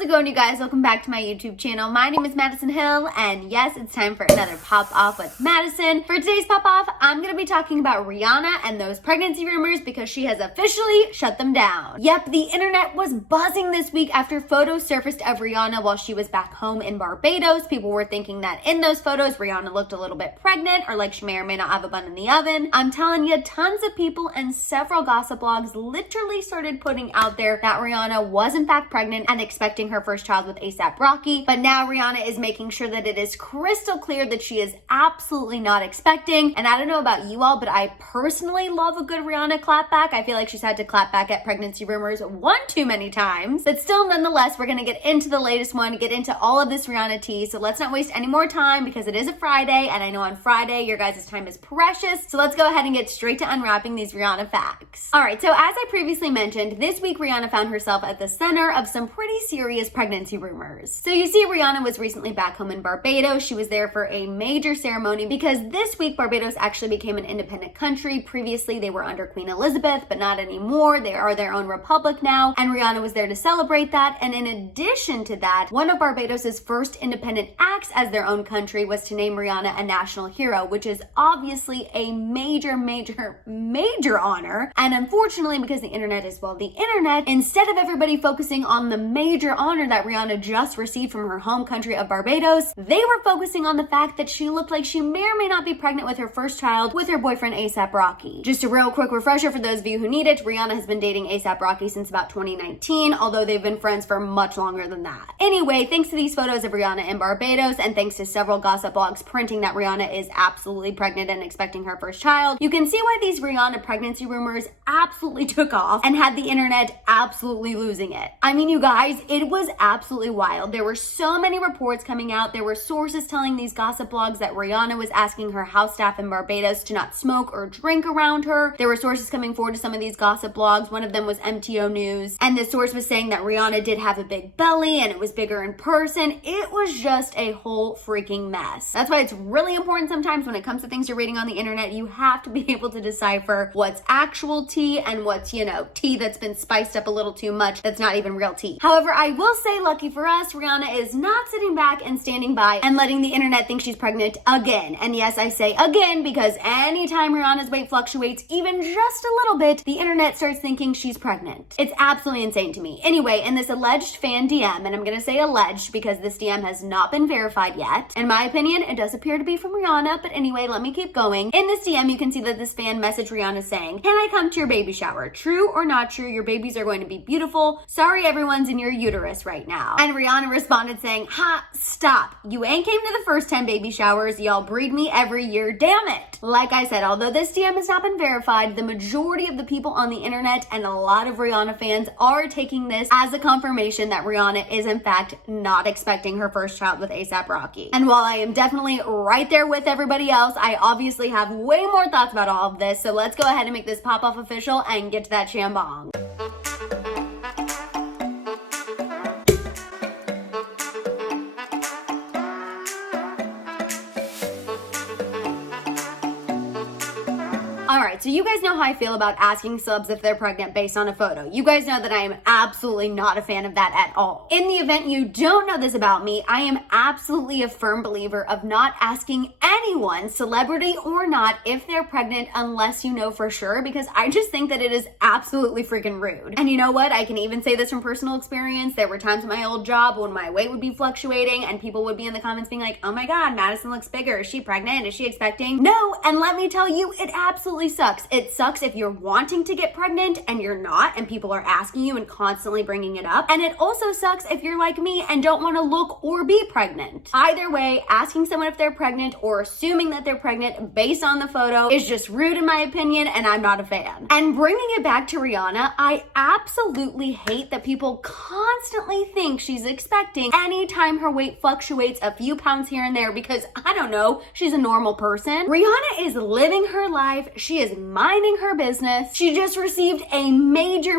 How's it going, you guys? Welcome back to my YouTube channel. My name is Maddison Hill, and yes, it's time for another Pop Off with Maddison. For today's Pop Off, I'm going to be talking about Rihanna and those pregnancy rumors because she has officially shut them down. Yep, the internet was buzzing this week after photos surfaced of Rihanna while she was back home in Barbados. People were thinking that in those photos, Rihanna looked a little bit pregnant or like she may or may not have a bun in the oven. I'm telling you, tons of people and several gossip blogs literally started putting out there that Rihanna was in fact pregnant and expecting her first child with ASAP Rocky, but now Rihanna is making sure that it is crystal clear that she is absolutely not expecting. And I don't know about you all, but I personally love a good Rihanna clapback. I feel like she's had to clap back at pregnancy rumors one too many times, but still, nonetheless, we're gonna get into the latest one, get into all of this Rihanna tea. So let's not waste any more time because it is a Friday, and I know on Friday your guys' time is precious. So let's go ahead and get straight to unwrapping these Rihanna facts. All right, so as I previously mentioned, this week Rihanna found herself at the center of some pretty serious pregnancy rumors. So you see, Rihanna was recently back home in Barbados. She was there for a major ceremony because this week Barbados actually became an independent country. Previously they were under Queen Elizabeth, but not anymore. They are their own republic now, and Rihanna was there to celebrate that. And in addition to that, one of Barbados's first independent acts as their own country was to name Rihanna a national hero, which is obviously a major honor. And unfortunately, because the internet is, well, the internet, instead of everybody focusing on the major honor that Rihanna just received from her home country of Barbados, they were focusing on the fact that she looked like she may or may not be pregnant with her first child with her boyfriend ASAP Rocky. Just a real quick refresher for those of you who need it, Rihanna has been dating ASAP Rocky since about 2019, although they've been friends for much longer than that. Anyway, thanks to these photos of Rihanna in Barbados, and thanks to several gossip blogs printing that Rihanna is absolutely pregnant and expecting her first child, you can see why these Rihanna pregnancy rumors absolutely took off and had the internet absolutely losing it. I mean, you guys, it was absolutely wild. There were so many reports coming out. There were sources telling these gossip blogs that Rihanna was asking her house staff in Barbados to not smoke or drink around her. There were sources coming forward to some of these gossip blogs. One of them was MTO News, and the source was saying that Rihanna did have a big belly and it was bigger in person. It was just a whole freaking mess. That's why it's really important sometimes when it comes to things you're reading on the internet, you have to be able to decipher what's actual tea and what's, tea that's been spiced up a little too much that's not even real tea. However, I will say, lucky for us, Rihanna is not sitting back and standing by and letting the internet think she's pregnant again. And yes, I say again because anytime Rihanna's weight fluctuates even just a little bit, the internet starts thinking she's pregnant. It's absolutely insane to me. Anyway, in this alleged fan DM, and I'm gonna say alleged because this DM has not been verified yet, in my opinion, it does appear to be from Rihanna, but anyway, let me keep going. In this DM, you can see that this fan messaged Rihanna saying, "Can I come to your baby shower? True or not true, your babies are going to be beautiful. Sorry everyone's in your uterus right now." And Rihanna responded saying, "Ha, stop. You ain't came to the first 10 baby showers. Y'all breed me every year, damn it." Like I said, although this DM has not been verified, the majority of the people on the internet and a lot of Rihanna fans are taking this as a confirmation that Rihanna is in fact not expecting her first child with ASAP Rocky. And while I am definitely right there with everybody else, I obviously have way more thoughts about all of this. So let's go ahead and make this pop off official and get to that shambong. Alright, so you guys know how I feel about asking celebs if they're pregnant based on a photo. You guys know that I am absolutely not a fan of that at all. In the event you don't know this about me, I am absolutely a firm believer of not asking anyone, celebrity or not, if they're pregnant unless you know for sure, because I just think that it is absolutely freaking rude. And you know what? I can even say this from personal experience. There were times at my old job when my weight would be fluctuating and people would be in the comments being like, "Oh my god, Maddison looks bigger. Is she pregnant? Is she expecting?" No, and let me tell you, it absolutely sucks. It sucks if you're wanting to get pregnant and you're not, and people are asking you and constantly bringing it up. And it also sucks if you're like me and don't want to look or be pregnant. Either way, asking someone if they're pregnant or assuming that they're pregnant based on the photo is just rude in my opinion, and I'm not a fan. And bringing it back to Rihanna, I absolutely hate that people constantly think she's expecting anytime her weight fluctuates a few pounds here and there because, I don't know, she's a normal person. Rihanna is living her life. She is minding her business. She just received a major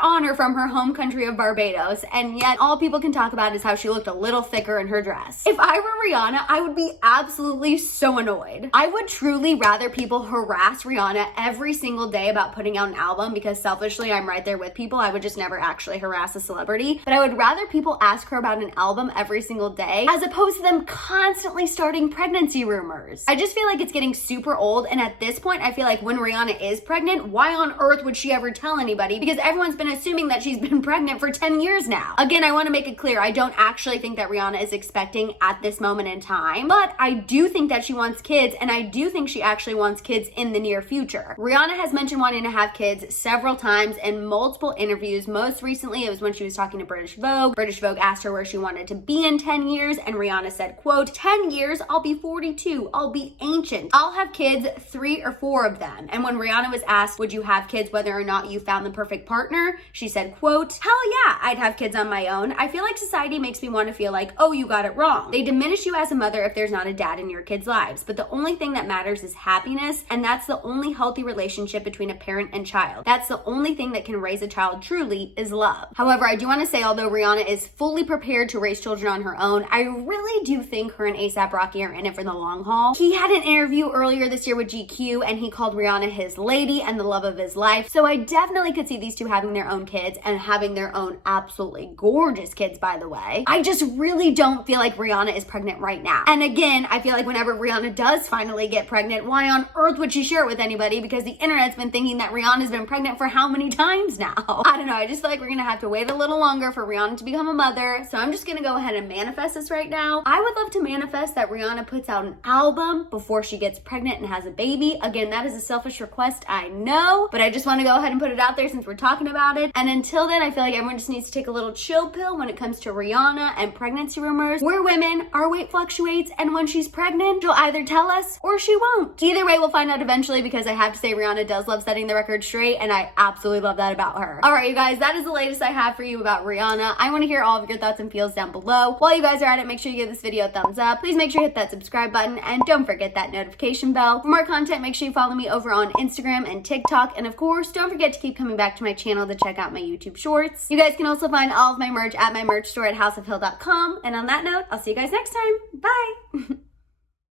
honor from her home country of Barbados, and yet all people can talk about is how she looked a little thicker in her dress. If I were Rihanna, I would be absolutely so annoyed. I would truly rather people harass Rihanna every single day about putting out an album, because selfishly, I'm right there with people. I would just never actually harass a celebrity, but I would rather people ask her about an album every single day as opposed to them constantly starting pregnancy rumors. I just feel like it's getting super old, and at this point, I feel like when Rihanna is pregnant, why on earth would she ever tell anybody? Because everyone's been assuming that she's been pregnant for 10 years now. Again, I want to make it clear, I don't actually think that Rihanna is expecting at this moment in time, but I do think that she wants kids, and I do think she actually wants kids in the near future. Rihanna has mentioned wanting to have kids several times in multiple interviews. Most recently, it was when she was talking to British Vogue. British Vogue asked her where she wanted to be in 10 years, and Rihanna said, quote, 10 years, I'll be 42. I'll be ancient. I'll have kids, 3 or 4 of them. And when Rihanna was asked, would you have kids whether or not you found the perfect partner? She said, quote, hell yeah, I'd have kids on my own. I feel like society makes me want to feel like, oh, you got it wrong. They diminish you as a mother if there's not a dad in your kids' lives. But the only thing that matters is happiness, and that's the only healthy relationship between a parent and child. That's the only thing that can raise a child truly, is love. However, I do want to say, although Rihanna is fully prepared to raise children on her own, I really do think her and A$AP Rocky are in it for the long haul. He had an interview earlier this year with GQ, and he called Rihanna his lady and the love of his life. So I definitely could see these two having their own kids, and having their own absolutely gorgeous kids, by the way. I just really don't feel like Rihanna is pregnant right now. And again, I feel like whenever Rihanna does finally get pregnant, why on earth would she share it with anybody? Because the internet's been thinking that Rihanna's been pregnant for how many times now? I don't know. I just feel like we're gonna have to wait a little longer for Rihanna to become a mother. So I'm just gonna go ahead and manifest this right now. I would love to manifest that Rihanna puts out an album before she gets pregnant and has a baby. Again, that is a selfish request, I know, but I just want to go ahead and put it out there since we're talking about it. And until then, I feel like everyone just needs to take a little chill pill when it comes to Rihanna and pregnancy rumors. We're women, our weight fluctuates, and when she's pregnant, she'll either tell us or she won't. Either way, we'll find out eventually, because I have to say Rihanna does love setting the record straight, and I absolutely love that about her. All right, you guys, that is the latest I have for you about Rihanna. I want to hear all of your thoughts and feels down below. While you guys are at it, make sure you give this video a thumbs up. Please make sure you hit that subscribe button, and don't forget that notification bell. For more content, make sure you follow me over on Instagram and TikTok, and of course, don't forget to keep coming back to my channel to check out my YouTube shorts. You guys can also find all of my merch at my merch store at houseofhill.com. And on that note, I'll see you guys next time. Bye!